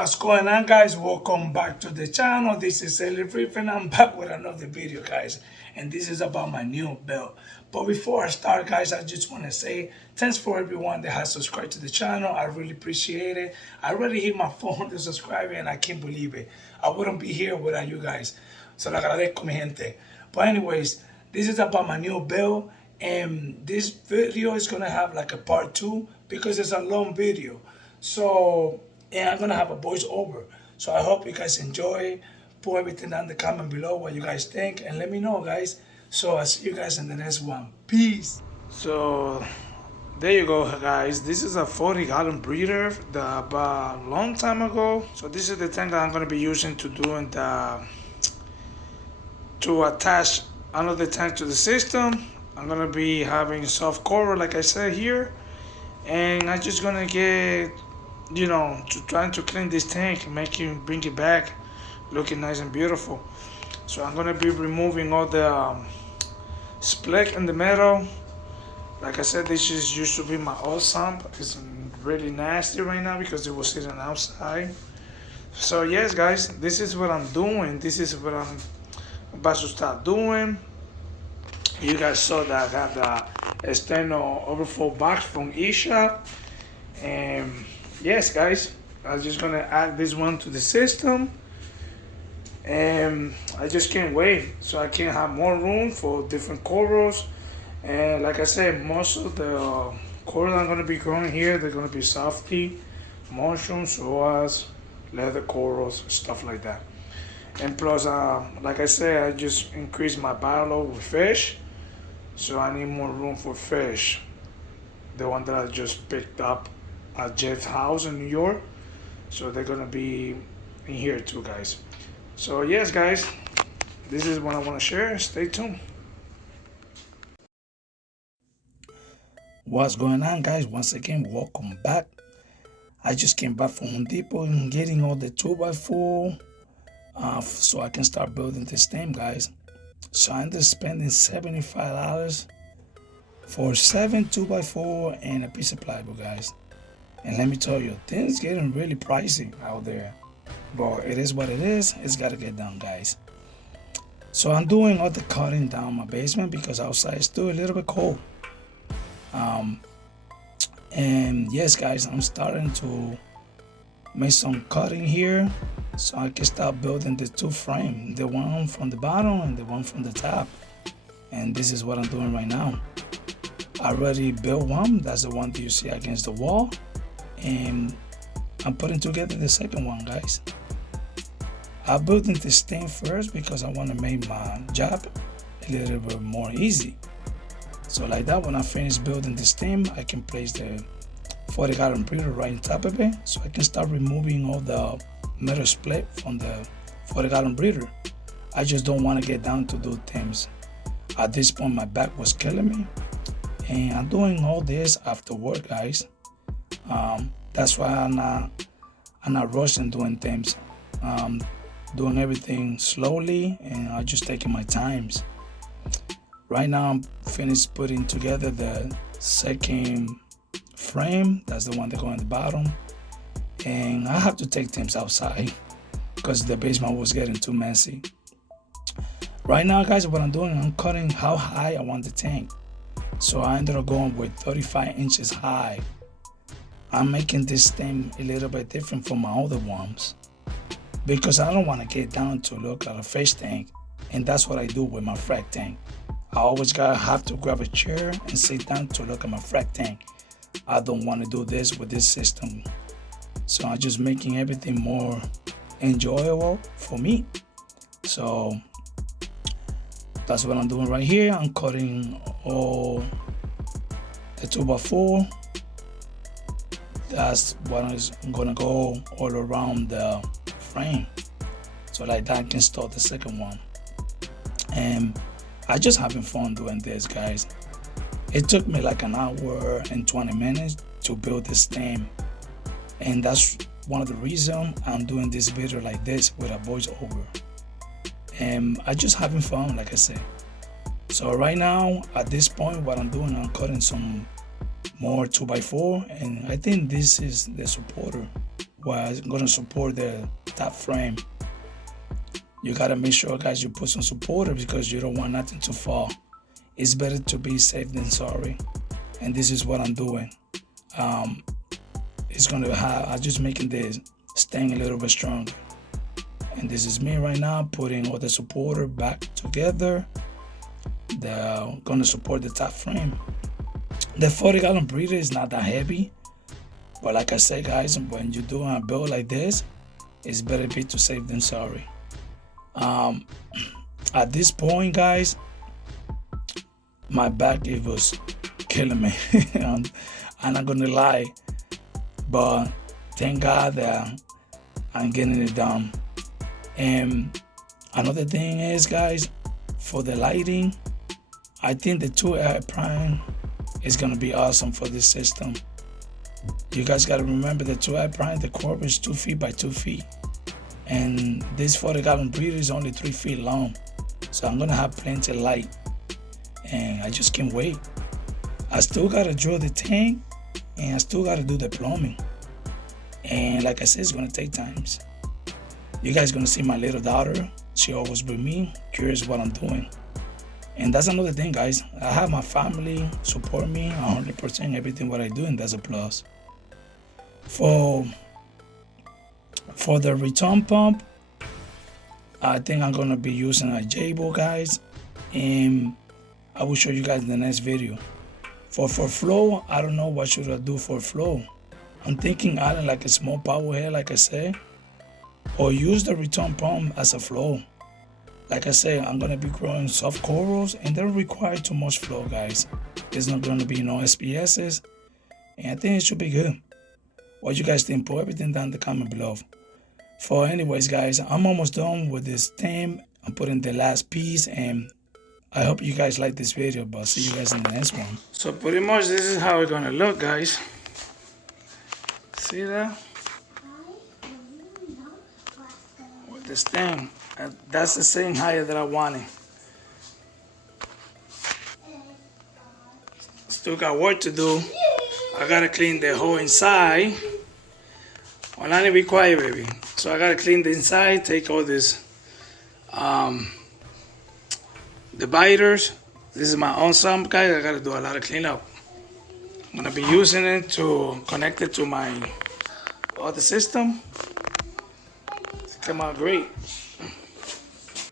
What's going on, guys? Welcome back to the channel. This is Ellie and I'm back with another video, guys, and this is about my new build. But before I start, guys, I just want to say thanks for everyone that has subscribed to the channel. I really appreciate it. I already hit my 400 subscribers and I can't believe it. I wouldn't be here without you guys, so le agradezco, mi gente. But anyways, this is about my new build, and this video is gonna have like a part 2 because it's a long video. So, and I'm gonna have a voiceover. So I hope you guys enjoy. Put everything down in the comment below what you guys think and let me know, guys. So I'll see you guys in the next one. Peace. So there you go, guys. This is a 40-gallon breeder that I bought a long time ago. So this is the tank that I'm gonna be using to attach another tank to the system. I'm gonna be having soft cover like I said here, and I'm just gonna get, trying to clean this tank and bring it back looking nice and beautiful. So I'm gonna be removing all the split in the metal. Like I said, this is used to be my old sump. It's really nasty right now because it was sitting outside. So yes, guys, this is what I'm doing. This is what I'm about to start doing. You guys saw that I got the external overflow box from eShop. And yes, guys, I'm just gonna add this one to the system. And I just can't wait. So I can have more room for different corals. And like I said, most of the coral I'm gonna be growing here, they're gonna be softy, mushrooms, soas, leather corals, stuff like that. And plus, like I said, I just increased my bioload with fish. So I need more room for fish. The one that I just picked up at Jeff's house in New York. So they're gonna be in here too, guys. So yes, guys, this is what I want to share. Stay tuned. What's going on, guys? Once again, welcome back. I just came back from Home Depot and getting all the 2x4 so I can start building this thing, guys. So I ended up spending $75 for 7 2x4 and a piece of plywood, guys. And let me tell you, things getting really pricey out there. But it is what it is. It's got to get done, guys. So I'm doing all the cutting down my basement because outside it's still a little bit cold. And yes, guys, I'm starting to make some cutting here so I can start building the two frame, the one from the bottom and the one from the top. And this is what I'm doing right now. I already built one. That's the one that you see against the wall. And I'm putting together the second one, guys. I'm building this thing first because I want to make my job a little bit more easy. So like that, when I finish building this thing, I can place the 40-gallon breeder right on top of it, so I can start removing all the metal split from the 40-gallon breeder. I just don't want to get down to do things. At this point, my back was killing me, and I'm doing all this after work, guys. That's why I'm not rushing doing things. Doing everything slowly, and I'm just taking my times. Right now, I'm finished putting together the second frame. That's the one that goes on the bottom. And I have to take things outside because the basement was getting too messy. Right now, guys, what I'm doing, I'm cutting how high I want the tank. So I ended up going with 35 inches high. I'm making this thing a little bit different from my other ones because I don't want to get down to look like a fish tank. And that's what I do with my frac tank. I always have to grab a chair and sit down to look at my frac tank. I don't want to do this with this system. So I'm just making everything more enjoyable for me. So that's what I'm doing right here. I'm cutting all the 2x4. That's what is gonna go all around the frame. So like that I can start the second one. And I just having fun doing this, guys. It took me like an hour and 20 minutes to build this thing. And that's one of the reasons I'm doing this video like this with a voiceover. And I just having fun, like I said. So right now, at this point, what I'm doing, I'm cutting some more 2x4. And I think this is the supporter was gonna support the top frame. You gotta make sure, guys, you put some supporter because you don't want nothing to fall. It's better to be safe than sorry, and this is what I'm doing. It's gonna have, I'm just making this staying a little bit stronger. And this is me right now putting all the supporter back together. They're gonna support the top frame. The 40-gallon breeder is not that heavy, but like I said, guys, when you're doing a build like this, it's better be to safe than sorry. At this point, guys, my back, it was killing me. I'm not gonna lie, but thank God that I'm getting it done. And another thing is, guys, for the lighting, I think the 2i prime is gonna be awesome for this system. You guys gotta remember the 2i prime, the curve is 2 feet by 2 feet. And this 40-gallon breeder is only 3 feet long. So I'm gonna have plenty of light. And I just can't wait. I still gotta drill the tank and I still gotta do the plumbing. And like I said, it's gonna take time. You guys gonna see my little daughter. She always with me, curious what I'm doing. And that's another thing, guys. I have my family support me 100% everything what I do, and that's a plus. For the return pump, I think I'm gonna be using a J-Bolt, guys, and I will show you guys in the next video. For flow, I don't know what should I do for flow. I'm thinking adding like a small power head, like I said, or use the return pump as a flow. Like I said, I'm gonna be growing soft corals, and they don't require too much flow, guys. There's not gonna be no SPSs, and I think it should be good. What you guys think? Put everything down in the comment below. For anyways, guys, I'm almost done with this stem. I'm putting the last piece, and I hope you guys like this video, but see you guys in the next one. So pretty much this is how it's gonna look, guys. See that? With the stem. That's the same height that I wanted. Still got work to do. I gotta clean the whole inside. Well, I need to be quiet, baby. So I gotta clean the inside, take all this, the biters. This is my own sump, guys. I gotta do a lot of cleanup. I'm gonna be using it to connect it to my other system. It's come out great.